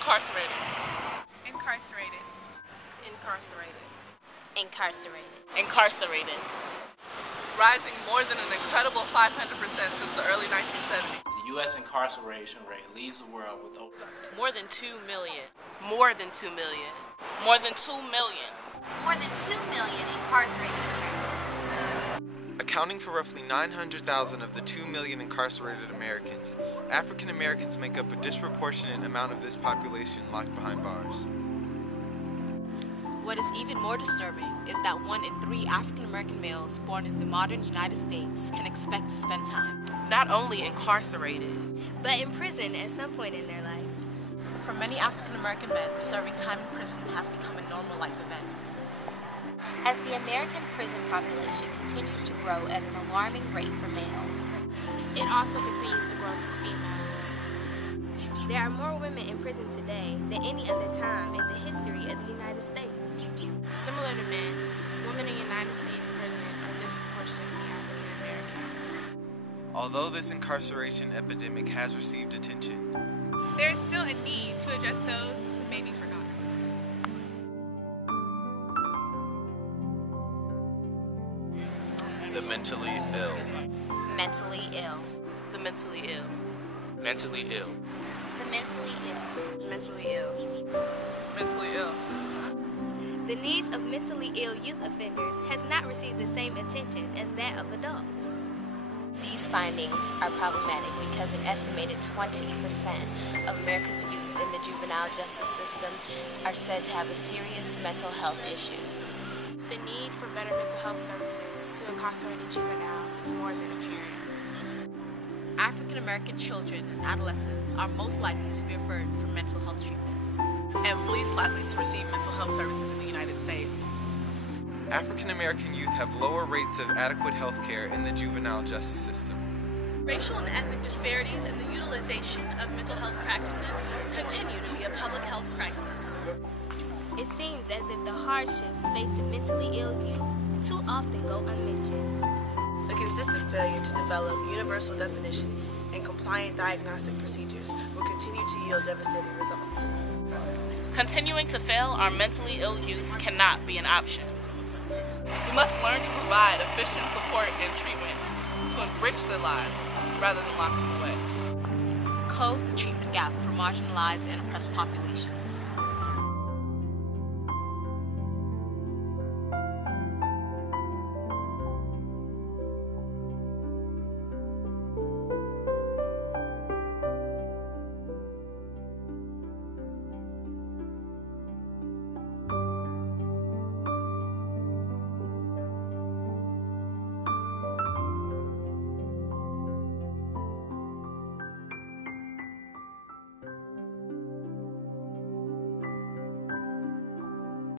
Incarcerated. Incarcerated. Incarcerated. Incarcerated. Incarcerated. Rising more than an incredible 500% since the early 1970s. The U.S. incarceration rate leads the world with over More than 2 million. More than 2 million. More than 2 million. More than 2 million incarcerated Americans. Accounting for roughly 900,000 of the 2 million incarcerated Americans, African Americans make up a disproportionate amount of this population locked behind bars. What is even more disturbing is that 1 in 3 African American males born in the modern United States can expect to spend time Not only incarcerated, but in prison at some point in their life. For many African American men, serving time in prison has become a normal life event. As the American prison population continues to grow at an alarming rate for males, It also continues to grow for females. There are more women in prison today than any other time in the history of the United States. Similar to men, women in United States prisons are disproportionately African American. Although this incarceration epidemic has received attention, There is still a need to address those who may be forgotten. The mentally ill. mentally ill, the mentally ill, Mentally ill. the mentally ill, mentally ill. Mentally ill. The needs of mentally ill youth offenders has not received the same attention as that of adults. These findings are problematic because an estimated 20% of America's youth in the juvenile justice system are said to have a serious mental health issue. The need for better mental health services to incarcerated juveniles is more than apparent. African American children and adolescents are most likely to be referred for mental health treatment. And least likely to receive mental health services in the United States. African American youth have lower rates of adequate health care in the juvenile justice system. Racial and ethnic disparities in the utilization of mental health practices continue to be a public health crisis. It seems as if the hardships facing mentally ill youth too often go unmentioned. The consistent failure to develop universal definitions and compliant diagnostic procedures will continue to yield devastating results. Continuing to fail our mentally ill youth cannot be an option. We must learn to provide efficient support and treatment to enrich their lives rather than lock them away. Close the treatment gap for marginalized and oppressed populations.